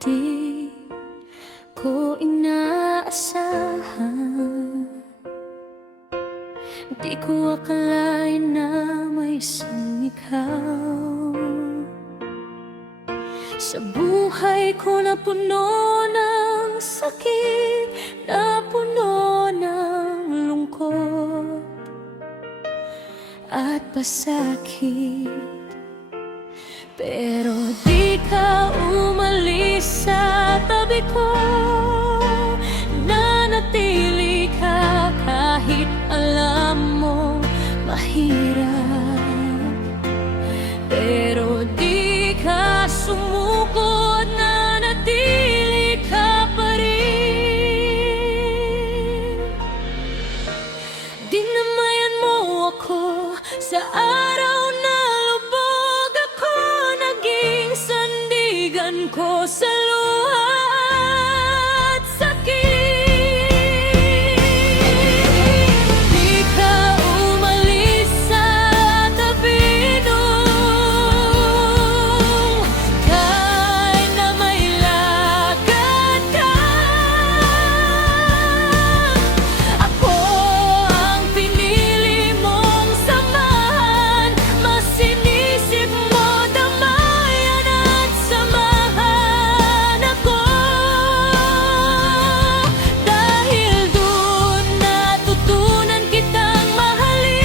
di ko inaasahan. Di ko akalain na may isang ikaw sa buhay ko na puno ng sakit, na puno ng lungkot at pasakit. Pero di ka umalis sa tabi ko, nanatili ka kahit alam mo mahirap. Pero di ka sumuko, nanatili ka pa rin. Dinamayan mo ako sa araw na lubog ako, naging sandigan ko sa luha at sakit. Di ka umalis sa tabi nung kahit na may lakad ka. Ako ang pinili mong samahan, mas sinisip mo damayan at samahan ako. Dahil dun natutunan kitang mahalin,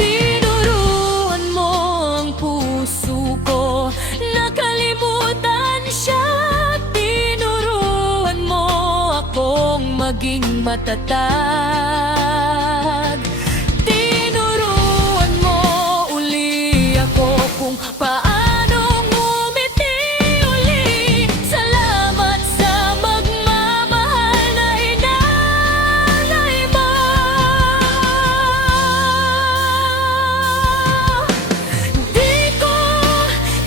tinuruan mo ang puso ko, nakalimutan siya. Tinuruan mo akong maging matatag. Tinuruan mo uli ako kung paanong umiti uli. Salamat sa magmamahal na inalay mo. Di ko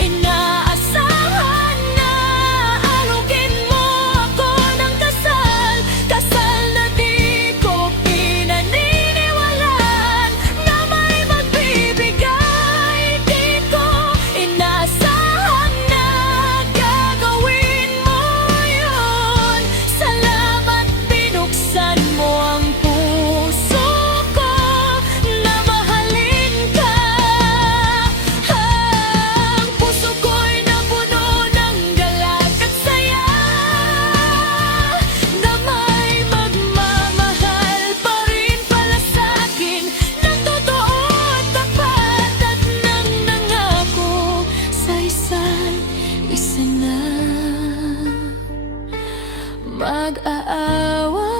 inaasahan na alugin mo ako ng kasal. Kasal na di ko pinaniniwalaan na may magbibigay. Di ko inaasahan na gagawin mo yun. Salamat, binuksan mo ang puso ko na mahalin ka. Ang puso ko'y napuno ng galak at saya, na may magmamahal pa rin pala sa'kin, ng totoo at tapat, at nang nangako sa isa't isa na mag-aawa.